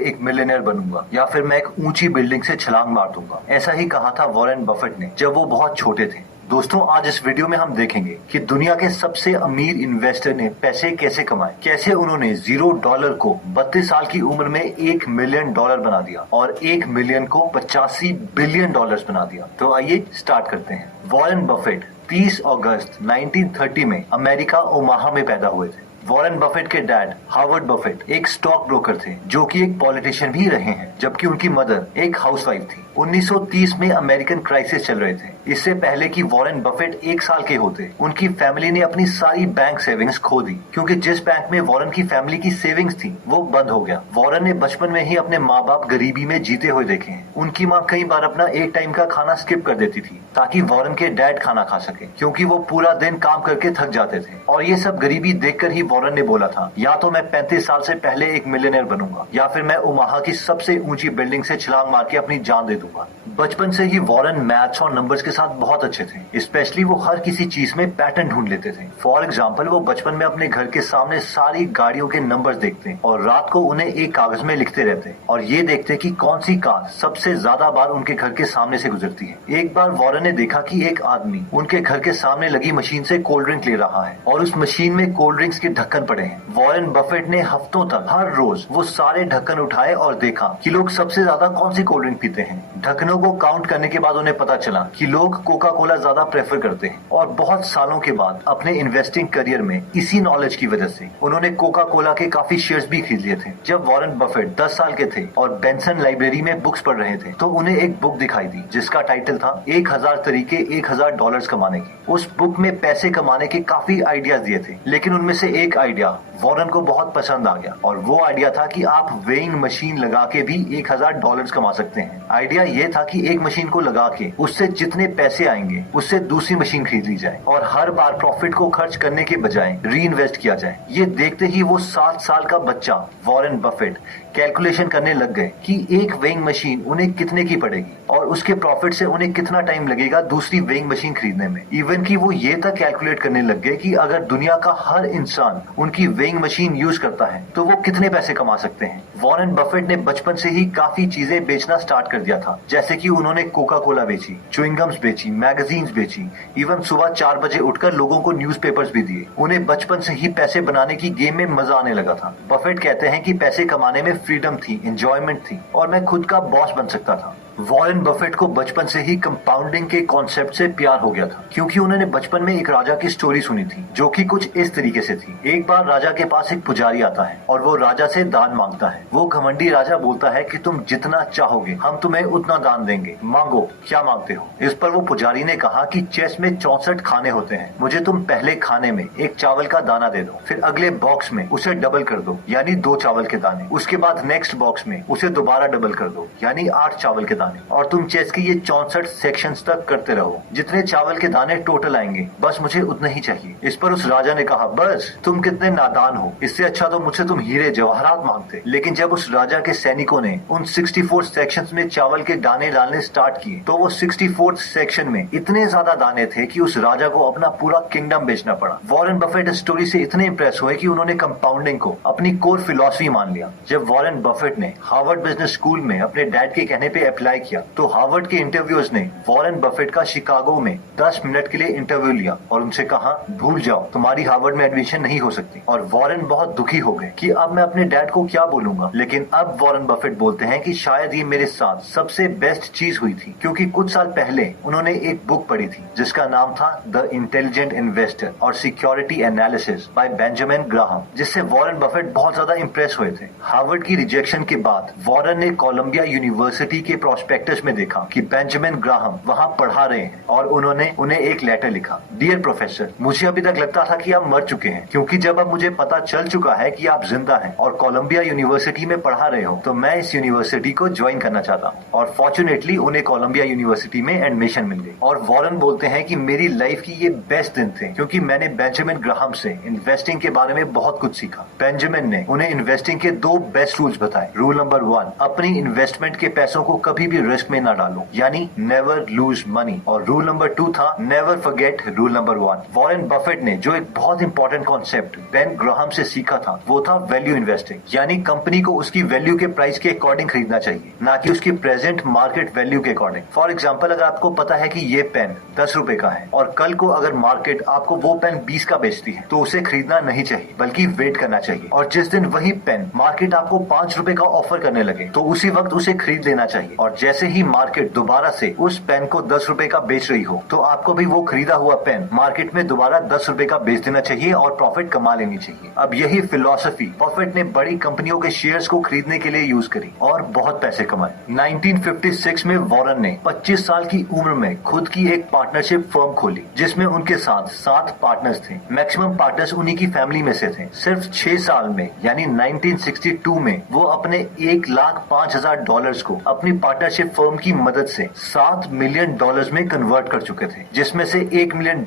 एक मिलियनेयर बनूंगा या फिर मैं एक ऊंची बिल्डिंग से छलांग मार दूंगा। ऐसा ही कहा था वॉरेन बफेट ने जब वो बहुत छोटे थे। दोस्तों, आज इस वीडियो में हम देखेंगे कि दुनिया के सबसे अमीर इन्वेस्टर ने पैसे कैसे कमाए, कैसे उन्होंने $0 को 32 साल की उम्र में $1 मिलियन बना दिया और 1 मिलियन को $85 बिलियन बना दिया। तो आइए स्टार्ट करते हैं। वॉरेन बफेट 30 अगस्त 1930 में अमेरिका ओमाहा में पैदा हुए थे। वॉरेन बफेट के डैड हावर्ड बफेट एक स्टॉक ब्रोकर थे जो कि एक पॉलिटिशियन भी रहे हैं, जबकि उनकी मदर एक हाउसवाइफ थी। 1930 में अमेरिकन क्राइसिस चल रहे थे। इससे पहले कि वॉरेन बफेट 1 साल के होते, उनकी फैमिली ने अपनी सारी बैंक सेविंग्स खो दी, क्योंकि जिस बैंक में वॉरेन की फैमिली की सेविंग्स थी वो बंद हो गया। वॉरेन ने बचपन में ही अपने माँ बाप गरीबी में जीते हुए देखे हैं। उनकी माँ कई बार अपना एक टाइम का खाना स्किप कर देती थी ताकि वॉरेन के डैड खाना खा सके, क्योंकि वो पूरा दिन काम करके थक जाते थे। और ये सब गरीबी देखकर ही वॉरेन ने बोला था, या तो मैं 35 साल से पहले एक मिलियनेयर बनूंगा या फिर मैं ओमाहा की सबसे ऊंची बिल्डिंग से छलांग मार के अपनी जान दे दूंगा। बचपन से ही वॉरेन मैथ्स और नंबर्स के साथ बहुत अच्छे थे। स्पेशली वो हर किसी चीज में पैटर्न ढूंढ लेते थे। फॉर एग्जाम्पल, वो बचपन में अपने घर के सामने सारी गाड़ियों के नंबर्स देखते और रात को उन्हें एक कागज में लिखते रहते और ये देखते कि कौन सी कार सबसे ज्यादा बार उनके घर के सामने से गुजरती है। एक बार वॉरेन ने देखा कि एक आदमी उनके घर के सामने लगी मशीन से कोल्ड ड्रिंक ले रहा है और उस मशीन में कोल्ड ड्रिंक्स के ढक्कन पड़े हैं। वॉरेन बफेट ने हफ्तों तक हर रोज वो सारे ढक्कन उठाए और देखा कि लोग सबसे ज्यादा कौन सी कोल्ड ड्रिंक पीते हैं। ढक्कनों को काउंट करने के बाद उन्हें पता चला कि लोग कोका कोला ज्यादा प्रेफर करते हैं। और बहुत सालों के बाद अपने इन्वेस्टिंग करियर में इसी नॉलेज की वजह से उन्होंने कोका कोला के काफी शेयर्स भी खरीद लिए थे। जब वॉरेन बफेट 10 साल के थे और बेंसन लाइब्रेरी में बुक्स पढ़ रहे थे तो उन्हें एक बुक दिखाई दी जिसका टाइटल था 1000 तरीके $1000 कमाने के। उस बुक में पैसे कमाने के काफी आइडियाज दिए थे, लेकिन उनमें से एक आइडिया वॉरेन को बहुत पसंद आ गया और वो आइडिया था कि आप वेइंग मशीन लगा के भी $1000 कमा सकते हैं। आइडिया ये था कि एक मशीन को लगा के उससे जितने पैसे आएंगे उससे दूसरी मशीन खरीद ली जाए और हर बार प्रॉफिट को खर्च करने के बजाय री इन्वेस्ट किया जाए। ये देखते ही वो 7 साल का बच्चा वॉरेन बफेट कैलकुलेशन करने लग गए कि एक वेइंग मशीन उन्हें कितने की पड़ेगी और उसके प्रॉफिट से उन्हें कितना टाइम लगेगा दूसरी वेइंग मशीन खरीदने में। इवन कि वो ये तक कैलकुलेट करने लग गए कि अगर दुनिया का हर इंसान उनकी वेइंग मशीन यूज करता है तो वो कितने पैसे कमा सकते हैं। वॉरेन बफेट ने बचपन से ही काफी चीजें बेचना स्टार्ट कर दिया था, जैसे कि उन्होंने कोका कोला बेची, च्युइंगम्स बेची, मैगजीन्स बेची, इवन सुबह 4 बजे उठकर लोगों को न्यूज़पेपर्स भी दिए। उन्हें बचपन से ही पैसे बनाने की गेम में मजा आने लगा था। बफेट कहते हैं कि पैसे कमाने में फ्रीडम थी, एंजॉयमेंट थी और मैं खुद का बॉस बन सकता था। वॉरेन बफेट को बचपन से ही कंपाउंडिंग के कॉन्सेप्ट से प्यार हो गया था, क्योंकि उन्होंने बचपन में एक राजा की स्टोरी सुनी थी जो कि कुछ इस तरीके से थी। एक बार राजा के पास एक पुजारी आता है और वो राजा से दान मांगता है। वो घमंडी राजा बोलता है कि तुम जितना चाहोगे हम तुम्हें उतना दान देंगे, मांगो, क्या मांगते हो। इस पर वो पुजारी ने कहा कि चेस में 64 खाने होते हैं, मुझे तुम पहले खाने में एक चावल का दाना दे दो, फिर अगले बॉक्स में उसे डबल कर दो यानी 2 चावल के दाने, उसके बाद नेक्स्ट बॉक्स में उसे दोबारा डबल कर दो यानी 8 चावल के दाने, और तुम चेस की ये 64 सेक्शंस तक करते रहो। जितने चावल के दाने टोटल आएंगे बस मुझे उतने ही चाहिए। इस पर उस राजा ने कहा, बस तुम कितने नादान हो, इससे अच्छा तो मुझसे तुम हीरे जवाहरात मांगते। लेकिन जब उस राजा के सैनिकों ने उन 64 सेक्शंस में चावल के दाने डालने स्टार्ट किए तो वो 64 सेक्शन में इतने ज्यादा दाने थे कि उस राजा को अपना पूरा किंगडम बेचना पड़ा। वॉरेन बफेट इस स्टोरी से इतने इंप्रेस हुए कि उन्होंने कंपाउंडिंग को अपनी कोर फिलॉसफी मान लिया। जब वॉरेन बफेट ने हार्वर्ड बिजनेस स्कूल में अपने डैड के कहने पे अप्लाई किया तो हार्वर्ड के इंटरव्यूअर्स ने वॉरेन बफेट का शिकागो में 10 मिनट के लिए इंटरव्यू लिया और उनसे कहा, भूल जाओ, तुम्हारी हार्वर्ड में एडमिशन नहीं हो सकती। और वॉरेन बहुत दुखी हो गए कि अब मैं अपने डैड को क्या बोलूंगा। लेकिन अब वॉरेन बफेट बोलते हैं कि शायद ये मेरे साथ सबसे बेस्ट चीज हुई थी, क्योंकि कुछ साल पहले उन्होंने एक बुक पढ़ी थी जिसका नाम था द इंटेलिजेंट इन्वेस्टर और security analysis bye Benjamin Graham, जिससे वॉरेन बफेट बहुत ज्यादा इंप्रेस हुए थे। हार्वर्ड की रिजेक्शन के बाद वॉरेन ने कोलंबिया यूनिवर्सिटी के प्रोस्पेक्टस में देखा कि बेंजामिन ग्राहम वहां पढ़ा रहे हैं और उन्होंने उन्हें एक लेटर लिखा, डियर प्रोफेसर, मुझे अभी तक लगता था कि आप मर चुके हैं, क्योंकि जब अब मुझे पता चल चुका है कि आप जिंदा हैं और कोलंबिया यूनिवर्सिटी में पढ़ा रहे हो तो मैं इस यूनिवर्सिटी को ज्वाइन करना चाहता हूँ। और फॉर्चुनेटली उन्हें कोलंबिया यूनिवर्सिटी में एडमिशन मिल गई। और वॉरेन बोलते हैं कि मेरी लाइफ की ये बेस्ट दिन थे, क्योंकि मैंने बेंजामिन ग्राहम से इन्वेस्टिंग के बारे में बहुत कुछ सीखा। बेंजामिन ने उन्हें इन्वेस्टिंग के 2 बेस्ट रूल्स बताए। रूल नंबर 1, अपनी इन्वेस्टमेंट के पैसों को कभी भी रिस्क में ना डालो, यानी नेवर लूज मनी। और रूल नंबर 2 था never forget rule number 1। Warren Buffett ने जो एक बहुत इंपॉर्टेंट कॉन्सेप्ट बेन ग्राहम से सीखा था वो था वैल्यू इन्वेस्टिंग, यानी कंपनी को उसकी वैल्यू के प्राइस के अकॉर्डिंग खरीदना चाहिए, ना कि उसकी प्रेजेंट मार्केट वैल्यू के अकॉर्डिंग। फॉर एग्जाम्पल, अगर आपको पता है कि ये पेन 10 रुपए का है और कल को अगर मार्केट आपको वो पेन 20 का बेचती है तो उसे खरीदना नहीं चाहिए, बल्कि वेट करना चाहिए। और जिस दिन वही पेन मार्केट आपको 5 रुपए का ऑफर करने लगे तो उसी वक्त उसे खरीद लेना चाहिए। और जैसे ही मार्केट दोबारा से उस पेन को 10 रुपए का बेच रही हो तो आपको भी वो खरीदा हुआ पेन मार्केट में दोबारा 10 रुपए का बेच देना चाहिए और प्रॉफिट कमा लेनी चाहिए। अब यही फिलॉसफी बफेट ने बड़ी कंपनियों के शेयर्स को खरीदने के लिए यूज करी और बहुत पैसे कमाए। 1956 में वॉरेन ने 25 साल की उम्र में खुद की एक पार्टनरशिप फर्म खोली जिसमें उनके साथ 7 पार्टनर्स थे। मैक्सिमम पार्टनर्स उन्हीं की फैमिली में से थे। सिर्फ 6 साल में यानी 1962 में वो अपने $1,05,000 को अपनी पार्टनरशिप फर्म की मदद से $7 मिलियन में कन्वर्ट कर चुके थे, जिसमें से $1 मिलियन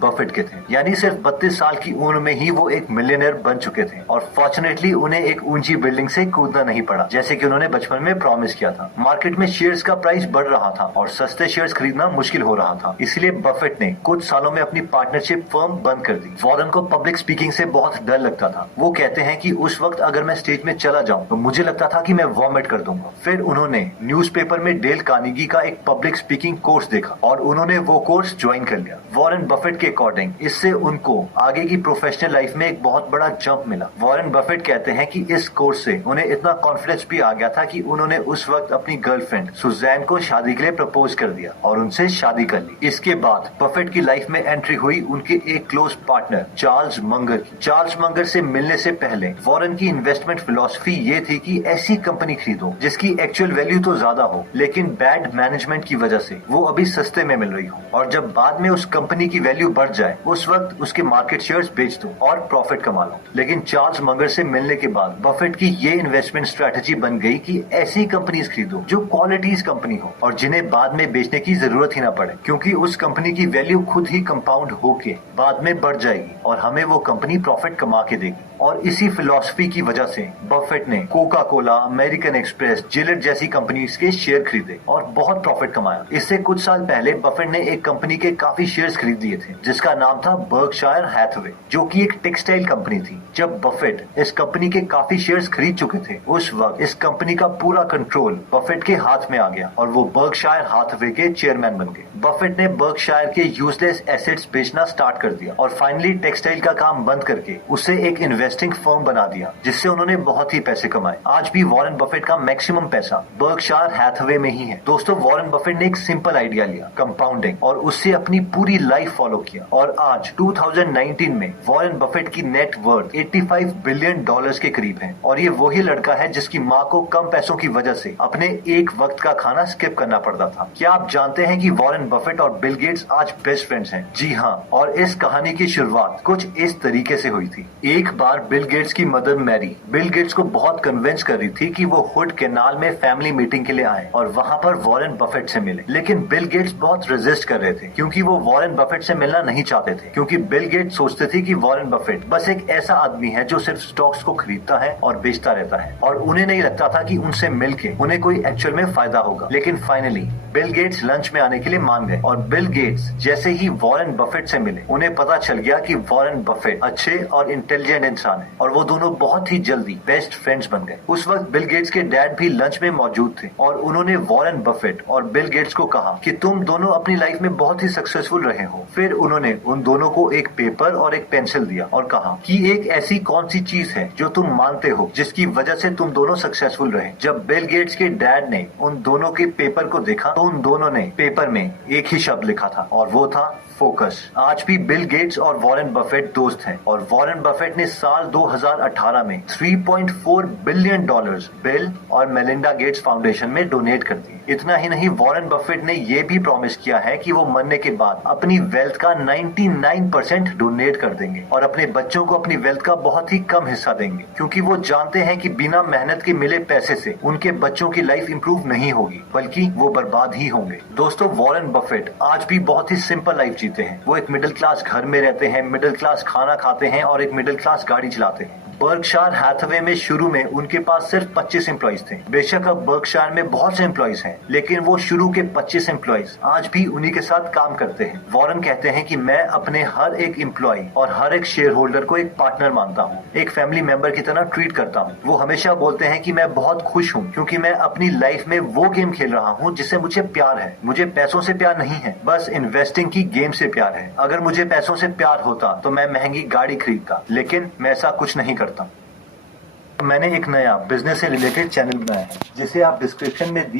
बफेट के थे। यानी सिर्फ 32 साल की उम्र में ही वो एक मिलियनर बन चुके थे। और फॉर्चुनेटली उन्हें एक ऊंची बिल्डिंग से कूदना नहीं पड़ा जैसे कि उन्होंने बचपन में प्रॉमिस किया था। मार्केट में शेयर्स का प्राइस बढ़ रहा था और सस्ते शेयर्स खरीदना मुश्किल हो रहा था, इसलिए बफेट ने कुछ सालों में अपनी पार्टनरशिप फर्म बंद कर दी। वॉरेन को पब्लिक स्पीकिंग से बहुत डर लगता था। वो कहते हैं कि उस वक्त अगर मैं स्टेज में चला जाऊं तो मुझे लगता था कि मैं वॉमिट कर दूंगा। फिर उन्होंने न्यूज़पेपर में डेल कार्नेगी का एक पब्लिक स्पीकिंग कोर्स देखा और उन्होंने वो कोर्स ज्वाइन कर लिया। वॉरेन बफेट के अकॉर्डिंग इससे उनको आगे की प्रोफेशनल लाइफ में एक बहुत बड़ा जंप मिला। वॉरेन बफेट कहते हैं कि इस कोर्स से उन्हें इतना कॉन्फिडेंस भी आ गया था कि उन्होंने उस वक्त अपनी गर्लफ्रेंड सुजैन को शादी के लिए प्रपोज कर दिया और उनसे शादी कर ली। इसके बाद बफेट की लाइफ में एंट्री हुई उनके एक क्लोज पार्टनर चार्ल्स मंगर की। चार्ल्स मंगर से मिलने से पहले वॉरेन की इन्वेस्टमेंट फिलॉसफी ये थी कि ऐसी कंपनी खरीदो जिसकी एक्चुअल वैल्यू तो ज्यादा हो लेकिन बैड मैनेजमेंट की वजह से वो अभी सस्ते में मिल रही हो, और जब बाद में उस कंपनी की वैल्यू बढ़ जाए उस वक्त उसके मार्केट शेयर्स बेच दो और प्रॉफिट कमा लो। लेकिन चार्ल्स मंगर से मिलने के बाद बफेट की ये इन्वेस्टमेंट स्ट्रेटेजी बन गई कि ऐसी कंपनीज खरीदो जो क्वालिटीज कंपनी हो और जिन्हें बाद में बेचने की जरूरत ही ना पड़े, क्योंकि उस कंपनी की वैल्यू खुद ही कंपाउंड होके बाद में बढ़ जाएगी और हमें वो कंपनी प्रॉफिट कमा के देगी। और इसी फिलॉसफी की वजह से बफेट ने Coca Cola, American express, Gillette जैसी कंपनीज के शेयर खरीदे और बहुत प्रॉफिट कमाया। इससे कुछ साल पहले बफेट ने एक कंपनी के काफी शेयर्स खरीद लिए थे जिसका नाम था बर्कशायर हैथवे, जो कि एक टेक्सटाइल कंपनी थी। जब बफेट इस कंपनी के काफी शेयर्स खरीद चुके थे उस वक्त इस कंपनी का पूरा कंट्रोल बफेट के हाथ में आ गया और वो बर्कशायर हैथवे के चेयरमैन बन गए। बफेट ने बर्कशायर के यूजलेस एसेट्स बेचना स्टार्ट कर दिया और फाइनली टेक्सटाइल का काम बंद करके उसे एक इन्वेस्टिंग फर्म बना दिया जिससे उन्होंने बहुत ही पैसे कमाए। आज भी वॉरेन बफेट का मैक्सिमम पैसा बर्कशायर हैथवे में ही है। दोस्तों, वॉरेन बफेट ने एक सिंपल आइडिया लिया, कंपाउंडिंग, और उससे अपनी पूरी लाइफ फॉलो किया। और आज 2019 में वॉरेन बफेट की नेट वर्थ $85 बिलियन के करीब है। और ये वही लड़का है जिसकी माँ को कम पैसों की वजह से अपने एक वक्त का खाना स्किप करना पड़ता था। क्या आप जानते हैं कि वॉरेन बफेट और बिल गेट्स आज बेस्ट फ्रेंड्स हैं? जी हाँ, और इस कहानी की शुरुआत कुछ इस तरीके से हुई थी। एक बार बिल गेट्स की मदर मैरी बिल गेट्स को बहुत कन्विंस कर रही थी कि वो हुड कैनाल में फैमिली मीटिंग के लिए आए और वहाँ पर वॉरेन बफेट से मिले। लेकिन बिल गेट्स बहुत रेजिस्ट कर रहे थे क्योंकि वो वॉरेन बफेट से मिलना नहीं चाहते थे, क्योंकि बिल गेट्स सोचते थे कि वॉरेन बफेट बस एक ऐसा आदमी है जो सिर्फ स्टॉक्स को खरीदता है और बेचता रहता है, और उन्हें नहीं लगता था कि उनसे मिलके उन्हें कोई एक्चुअल में फायदा होगा। लेकिन फाइनली बिल गेट्स लंच में आने के लिए मान गए और बिल गेट्स जैसे ही वॉरेन बफेट से मिले उन्हें पता चल गया कि वॉरेन बफेट अच्छे और इंटेलिजेंट इंसान है और वो दोनों बहुत ही जल्दी बेस्ट फ्रेंड्स बन गए। उस वक्त बिल गेट्स के डैड भी लंच में मौजूद थे और उन्होंने वॉरेन बफेट और बिल गेट्स को कहा कि तुम दोनों अपनी लाइफ में बहुत ही सक्सेसफुल रहे हो। फिर उन्होंने उन दोनों को एक पेपर और एक पेंसिल दिया और कहा कि एक ऐसी कौन सी चीज है जो तुम मानते हो जिसकी वजह से तुम दोनों सक्सेसफुल रहे। जब बिल गेट्स के डैड ने उन दोनों के पेपर को देखा तो उन दोनों ने पेपर में एक ही शब्द लिखा था और वो था फोकस। आज भी बिल गेट्स और वॉरेन बफेट दोस्त हैं और वॉरेन बफेट ने साल 2018 में $3.4 बिलियन बिल और मेलिंडा गेट्स फाउंडेशन में डोनेट कर दिए। इतना ही नहीं, वॉरेन बफेट ने ये भी प्रॉमिस किया है कि वो मरने के बाद अपनी वेल्थ का 99% डोनेट कर देंगे और अपने बच्चों को अपनी वेल्थ का बहुत ही कम हिस्सा देंगे, क्योंकि वो जानते हैं कि बिना मेहनत के मिले पैसे से उनके बच्चों की लाइफ इंप्रूव नहीं होगी बल्कि वो बर्बाद ही होंगे। दोस्तों, वॉरेन बफेट आज भी बहुत ही सिंपल लाइफ जीते हैं। वो एक मिडिल क्लास घर में रहते हैं, मिडिल क्लास खाना खाते हैं और एक मिडिल क्लास गाड़ी चलाते हैं। बर्कशायर हैथवे में शुरू में उनके पास सिर्फ 25 एम्प्लॉइज थे। बेशक अब बर्कशायर में बहुत से एम्प्लॉइज हैं, लेकिन वो शुरू के 25 एम्प्लॉइज आज भी उन्हीं के साथ काम करते हैं। वॉरेन कहते हैं कि मैं अपने हर एक एम्प्लॉय और हर एक शेयर होल्डर को एक पार्टनर मानता हूँ, एक फैमिली मेंबर की तरह ट्रीट करता हूँ। वो हमेशा बोलते हैं कि मैं बहुत खुश हूँ क्योंकि मैं अपनी लाइफ में वो गेम खेल रहा हूँ जिससे मुझे प्यार है। मुझे पैसों से प्यार नहीं है, बस इन्वेस्टिंग की गेम से प्यार है। अगर मुझे पैसों से प्यार होता तो मैं महंगी गाड़ी खरीदता, लेकिन मैं ऐसा कुछ नहीं करता। मैंने एक नया बिजनेस से रिलेटेड चैनल बनाया है जिसे आप डिस्क्रिप्शन में